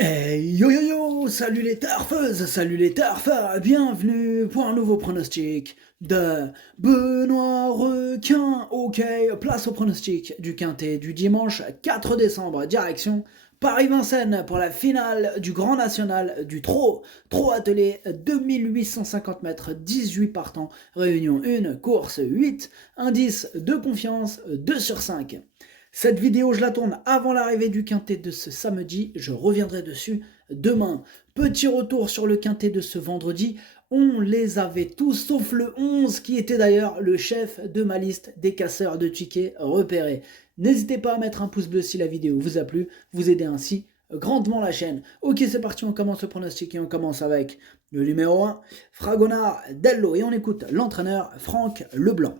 Yo yo yo, salut les tarfeuses, salut les tarfeurs, bienvenue pour un nouveau pronostic de Benoît Requin. Ok, place au pronostic du quintet du dimanche 4 décembre, direction Paris-Vincennes pour la finale du Grand National du Trot attelé 2850 mètres, 18 partants, réunion 1, course 8, indice de confiance 2 sur 5. Cette vidéo, je la tourne avant l'arrivée du quintet de ce samedi. Je reviendrai dessus demain. Petit retour sur le quintet de ce vendredi. On les avait tous, sauf le 11, qui était d'ailleurs le chef de ma liste des casseurs de tickets repérés. N'hésitez pas à mettre un pouce bleu si la vidéo vous a plu. Vous aidez ainsi grandement la chaîne. Ok, c'est parti, on commence le pronostic et on commence avec le numéro 1, Fragonard Dello. Et on écoute l'entraîneur Franck Leblanc.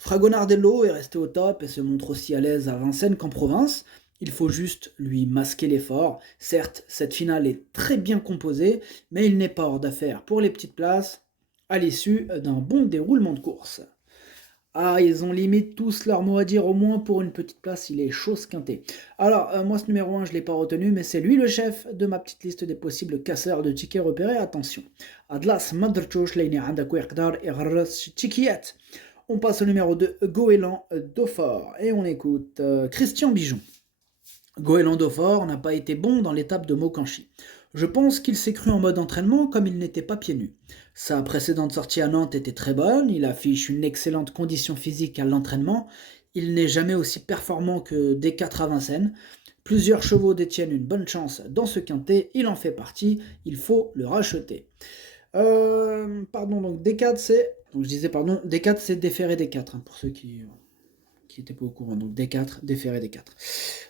Fragonardello est resté au top et se montre aussi à l'aise à Vincennes qu'en province. Il faut juste lui masquer l'effort. Certes, cette finale est très bien composée, mais il n'est pas hors d'affaire pour les petites places à l'issue d'un bon déroulement de course. Ah, ils ont limite tous leur mot à dire, au moins pour une petite place, il est chaud ce quintet. Alors, moi ce numéro 1, je ne l'ai pas retenu, mais c'est lui le chef de ma petite liste des possibles casseurs de tickets repérés. Attention. Adlas Madrchosh Leini Andakou Yaqdar et Tikiet. On passe au numéro 2, Goéland Dauphin, et on écoute Christian Bijon. Goéland Dauphin n'a pas été bon dans l'étape de Mokanchi. Je pense qu'il s'est cru en mode entraînement comme il n'était pas pieds nus. Sa précédente sortie à Nantes était très bonne, il affiche une excellente condition physique à l'entraînement, il n'est jamais aussi performant que D4 à Vincennes. Plusieurs chevaux détiennent une bonne chance dans ce quintet, il en fait partie, il faut le racheter. Pardon, donc D4 c'est... Donc je disais pardon, D4 c'est déféré D4, hein, pour ceux qui n'étaient pas au courant. Donc D4, déféré D4.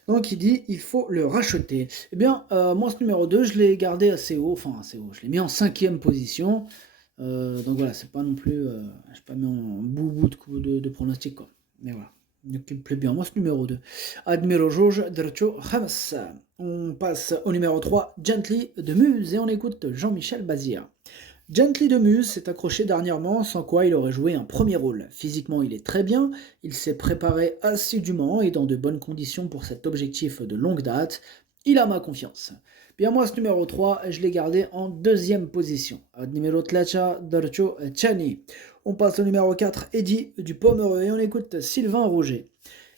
Donc il dit il faut le racheter. Eh bien, moi ce numéro 2, je l'ai gardé assez haut, enfin assez haut, je l'ai mis en 5e position. Donc voilà, c'est pas non plus... je n'ai pas mis en bout de pronostic, quoi. Mais voilà, donc il me plaît bien. Moi ce numéro 2. Admiro Georges Dercho Hamas. On passe au numéro 3, Gently de Muse, et on écoute Jean-Michel Bazir. Gently de Muse s'est accroché dernièrement, sans quoi il aurait joué un premier rôle. Physiquement, il est très bien, il s'est préparé assidûment et dans de bonnes conditions pour cet objectif de longue date. Il a ma confiance. Bien moi, ce numéro 3, je l'ai gardé en 2e position. Ad numéro Tlacha Darcho Chani. On passe au numéro 4, Eddy du Pomereux, et on écoute Sylvain Roger.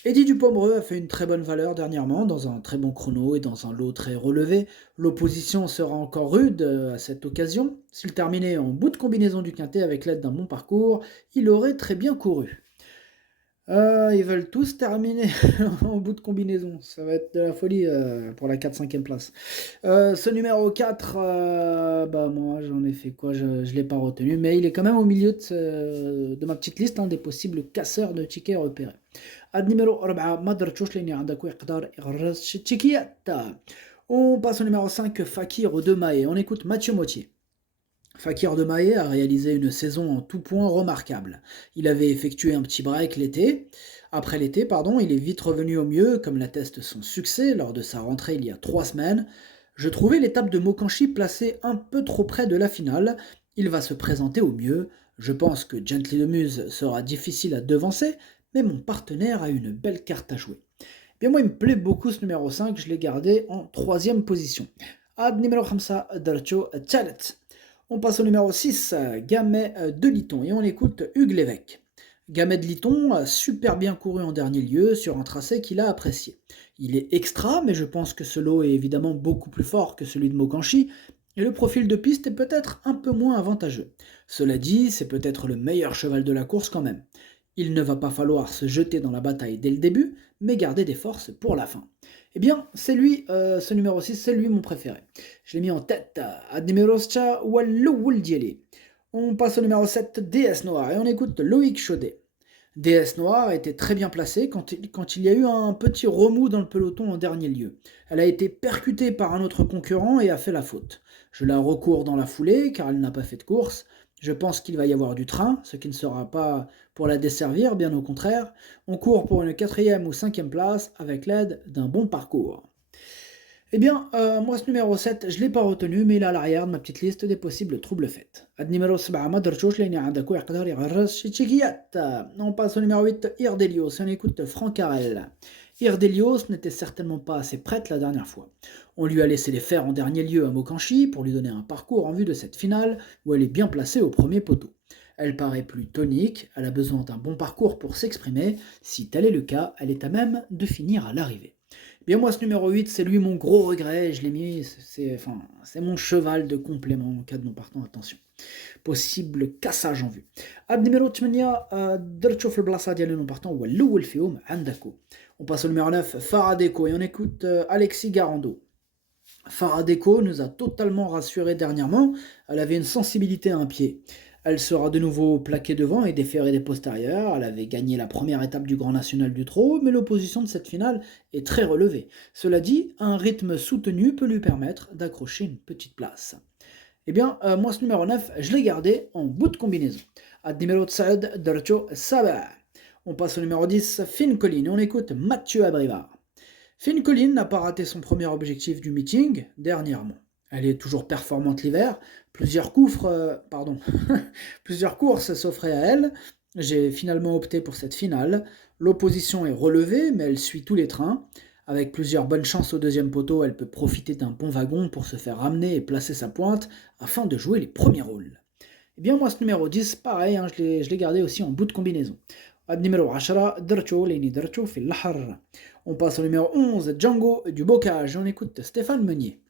Eddy Dupomereux a fait une très bonne valeur dernièrement, dans un très bon chrono et dans un lot très relevé. L'opposition sera encore rude à cette occasion. S'il terminait en bout de combinaison du quintet avec l'aide d'un bon parcours, il aurait très bien couru. Ils veulent tous terminer en bout de combinaison. Ça va être de la folie pour la 4-5e place. Ce numéro 4, bah moi j'en ai fait quoi? Je ne l'ai pas retenu, mais il est quand même au milieu de ma petite liste, hein, des possibles casseurs de tickets repérés. Ad numéro 4, ما درتوش لاني عندك يقدر يغرس شي تيكيات. On passe au numéro 5, Fakir de Mahé. On écoute Mathieu Mottier. Fakir de Mahé a réalisé une saison en tout point remarquable. Il avait effectué un petit break après l'été, il est vite revenu au mieux, comme l'atteste son succès lors de sa rentrée il y a 3 semaines. Je trouvais l'étape de Mokanchi placée un peu trop près de la finale. Il va se présenter au mieux. Je pense que Gently de Muse sera difficile à devancer, mais mon partenaire a une belle carte à jouer. Bien moi, il me plaît beaucoup ce numéro 5, je l'ai gardé en 3e position. Ad numéro 5, Darcho Chalet. On passe au numéro 6, Gamet de Liton, et on écoute Hugues Lévesque. Gamet de Liton a super bien couru en dernier lieu sur un tracé qu'il a apprécié. Il est extra, mais je pense que ce lot est évidemment beaucoup plus fort que celui de Mokanchi, et le profil de piste est peut-être un peu moins avantageux. Cela dit, c'est peut-être le meilleur cheval de la course quand même. Il ne va pas falloir se jeter dans la bataille dès le début, mais garder des forces pour la fin. Eh bien, c'est lui, ce numéro 6, c'est lui mon préféré. Je l'ai mis en tête à numéro 7, Walloul Dieli. On passe au numéro 7, DS Noir, et on écoute Loïc Chaudet. DS Noir était très bien placée quand il y a eu un petit remous dans le peloton en dernier lieu. Elle a été percutée par un autre concurrent et a fait la faute. Je la recours dans la foulée car elle n'a pas fait de course. Je pense qu'il va y avoir du train, ce qui ne sera pas pour la desservir, bien au contraire. On court pour une 4e ou 5e place avec l'aide d'un bon parcours. Eh bien, moi, ce numéro 7, je ne l'ai pas retenu, mais il est à l'arrière de ma petite liste des possibles troubles faits. Ad numéro 7, ما درتوش لأن عندك يقدر يغرس شي تشيكيات. On passe au numéro 8, Irdelios, on écoute Franck Harel. Irdelios n'était certainement pas assez prête la dernière fois. On lui a laissé les faire en dernier lieu à Mokanchi pour lui donner un parcours en vue de cette finale où elle est bien placée au premier poteau. Elle paraît plus tonique, elle a besoin d'un bon parcours pour s'exprimer. Si tel est le cas, elle est à même de finir à l'arrivée. Bien moi ce numéro 8, c'est lui mon gros regret, je l'ai mis, c'est mon cheval de complément en cas de non partant, attention. Possible cassage en vue. Ad numéro 8, درت في البلاصه ديال non partant هو الاول فيهم عندكو. On passe au numéro 9, Faradeco, et on écoute Alexis Garando. Faradeco nous a totalement rassuré dernièrement, elle avait une sensibilité à un pied. Elle sera de nouveau plaquée devant et déférée des postérieurs. Elle avait gagné la première étape du Grand National du Trot, mais l'opposition de cette finale est très relevée. Cela dit, un rythme soutenu peut lui permettre d'accrocher une petite place. Eh bien, moi ce numéro 9, je l'ai gardé en bout de combinaison. Ad numéro 7, Dercho Sabah. On passe au numéro 10, Finn Collin, et on écoute Mathieu Abrivard. Finn Collin n'a pas raté son premier objectif du meeting dernièrement. Elle est toujours performante l'hiver. Plusieurs plusieurs courses s'offraient à elle. J'ai finalement opté pour cette finale. L'opposition est relevée, mais elle suit tous les trains. Avec plusieurs bonnes chances au deuxième poteau, elle peut profiter d'un bon wagon pour se faire ramener et placer sa pointe afin de jouer les premiers rôles. Eh bien moi ce numéro 10, pareil, je l'ai gardé aussi en bout de combinaison. Ad numéro 10, درتو لاني درتو في البحر. On passe au numéro 11, Django du Bocage, on écoute Stéphane Meunier.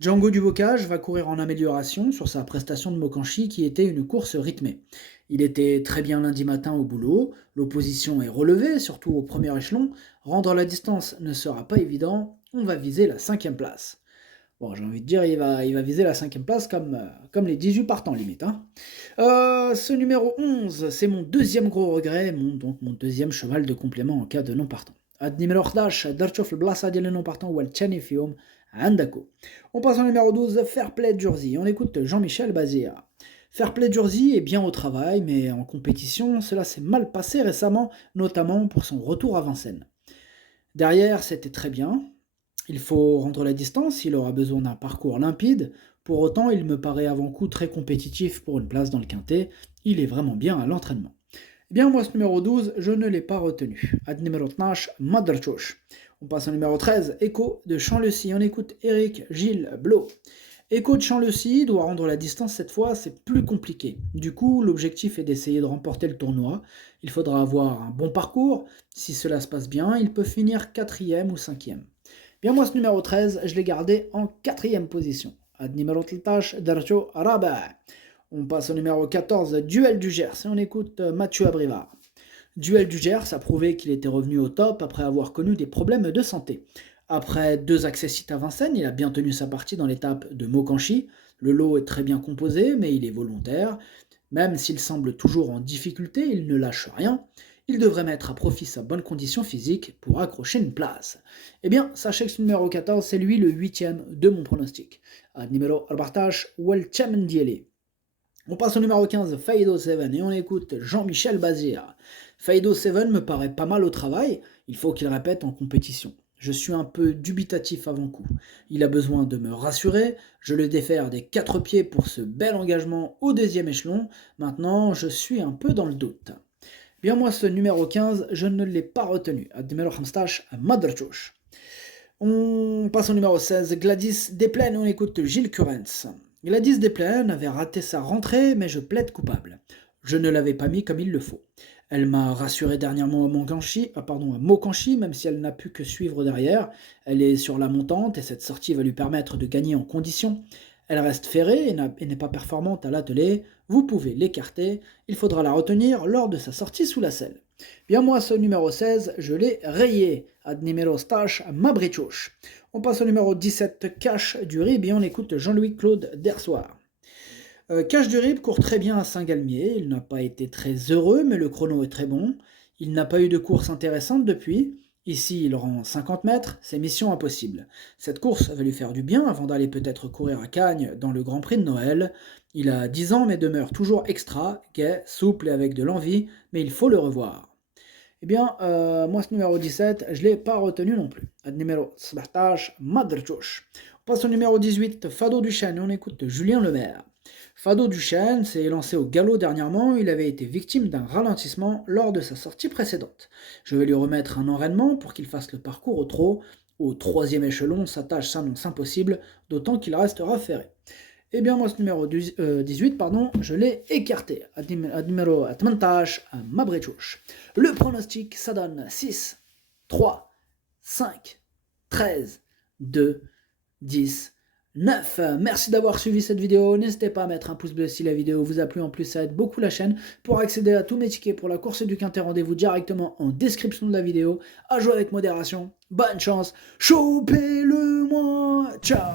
Django du Bocage va courir en amélioration sur sa prestation de Mokanchi qui était une course rythmée. Il était très bien lundi matin au boulot, l'opposition est relevée, surtout au premier échelon, rendre la distance ne sera pas évident, on va viser la 5e place. Bon, j'ai envie de dire, il va viser la 5e place comme les 18 partants limite. Hein. Ce numéro 11, c'est mon deuxième gros regret, donc mon deuxième cheval de complément en cas de non partant. Ad numéro 11, درتو في البلاصة ديال non partant هو الثاني فيهم عندكو. On passe au numéro 12, Fairplay Jersey. On écoute Jean-Michel Bazir. Fairplay Jersey est bien au travail, mais en compétition, cela s'est mal passé récemment, notamment pour son retour à Vincennes. Derrière, c'était très bien. Il faut rendre la distance, il aura besoin d'un parcours limpide. Pour autant, il me paraît avant coup très compétitif pour une place dans le quintet. Il est vraiment bien à l'entraînement. Eh bien, moi, ce numéro 12, je ne l'ai pas retenu. Ad numéro 12, Madrachosh. On passe au numéro 13, Echo de Champ-le-Cy. On écoute Eric Gilles Blot. Echo de Champ-le-Cy doit rendre la distance cette fois, c'est plus compliqué. Du coup, l'objectif est d'essayer de remporter le tournoi. Il faudra avoir un bon parcours. Si cela se passe bien, il peut finir 4e ou 5e. Bien moi, ce numéro 13, je l'ai gardé en 4e position. Ad numéro 13, Darcho Rabat. On passe au numéro 14, Duel du Gers, et on écoute Mathieu Abrivard. Duel du Gers a prouvé qu'il était revenu au top après avoir connu des problèmes de santé. Après 2 accessites à Vincennes, il a bien tenu sa partie dans l'étape de Mokanchi. Le lot est très bien composé, mais il est volontaire. Même s'il semble toujours en difficulté, il ne lâche rien. Il devrait mettre à profit sa bonne condition physique pour accrocher une place. Eh bien, sachez que ce numéro 14, c'est lui le 8e de mon pronostic. Ad numéro 14, Welchem Diele. On passe au numéro 15, Faido 7, et on écoute Jean-Michel Bazir. Faido 7 me paraît pas mal au travail, il faut qu'il répète en compétition. Je suis un peu dubitatif avant coup. Il a besoin de me rassurer, je le défère des 4 pieds pour ce bel engagement au 2e échelon. Maintenant, je suis un peu dans le doute. Bien moi, ce numéro 15, je ne l'ai pas retenu. Ad numéro 15, Madrachosh. On passe au numéro 16, Gladys Desplaines, on écoute Gilles Curens. Gladys Desplaines avait raté sa rentrée, mais je plaide coupable. Je ne l'avais pas mis comme il le faut. Elle m'a rassuré dernièrement à Mokanchi, même si elle n'a pu que suivre derrière. Elle est sur la montante et cette sortie va lui permettre de gagner en condition. Elle reste ferrée et n'est pas performante à l'attelé. Vous pouvez l'écarter. Il faudra la retenir lors de sa sortie sous la selle. Bien moi, ce numéro 16, je l'ai rayé. Ad numéro stash Mabrichoch. On passe au numéro 17, Cash du Rib, et on écoute Jean-Louis-Claude Dersoir. Cash du Rib court très bien à Saint-Galmier. Il n'a pas été très heureux, mais le chrono est très bon. Il n'a pas eu de course intéressante depuis. Ici, il rend 50 mètres, c'est mission impossible. Cette course va lui faire du bien avant d'aller peut-être courir à Cagnes dans le Grand Prix de Noël. Il a 10 ans mais demeure toujours extra, gai, souple et avec de l'envie, mais il faut le revoir. Eh bien, moi, ce numéro 17, je ne l'ai pas retenu non plus. Le numéro 17, Madrtouche. On passe au numéro 18, Fado Duchesne, et on écoute Julien Lemaire. Fado Duchesne s'est lancé au galop dernièrement, il avait été victime d'un ralentissement lors de sa sortie précédente. Je vais lui remettre un enraînement pour qu'il fasse le parcours au trot. Au troisième échelon, sa tâche s'annonce impossible, d'autant qu'il restera ferré. Eh bien, moi, ce numéro 18, pardon, je l'ai écarté. Numéro 18, Mabretouche. Le pronostic, ça donne 6, 3, 5, 13, 2, 10, 9. Merci d'avoir suivi cette vidéo. N'hésitez pas à mettre un pouce bleu si la vidéo vous a plu. En plus, ça aide beaucoup la chaîne. Pour accéder à tous mes tickets pour la course du Quintet, rendez-vous directement en description de la vidéo. À jouer avec modération. Bonne chance. Chopez-le-moi. Ciao.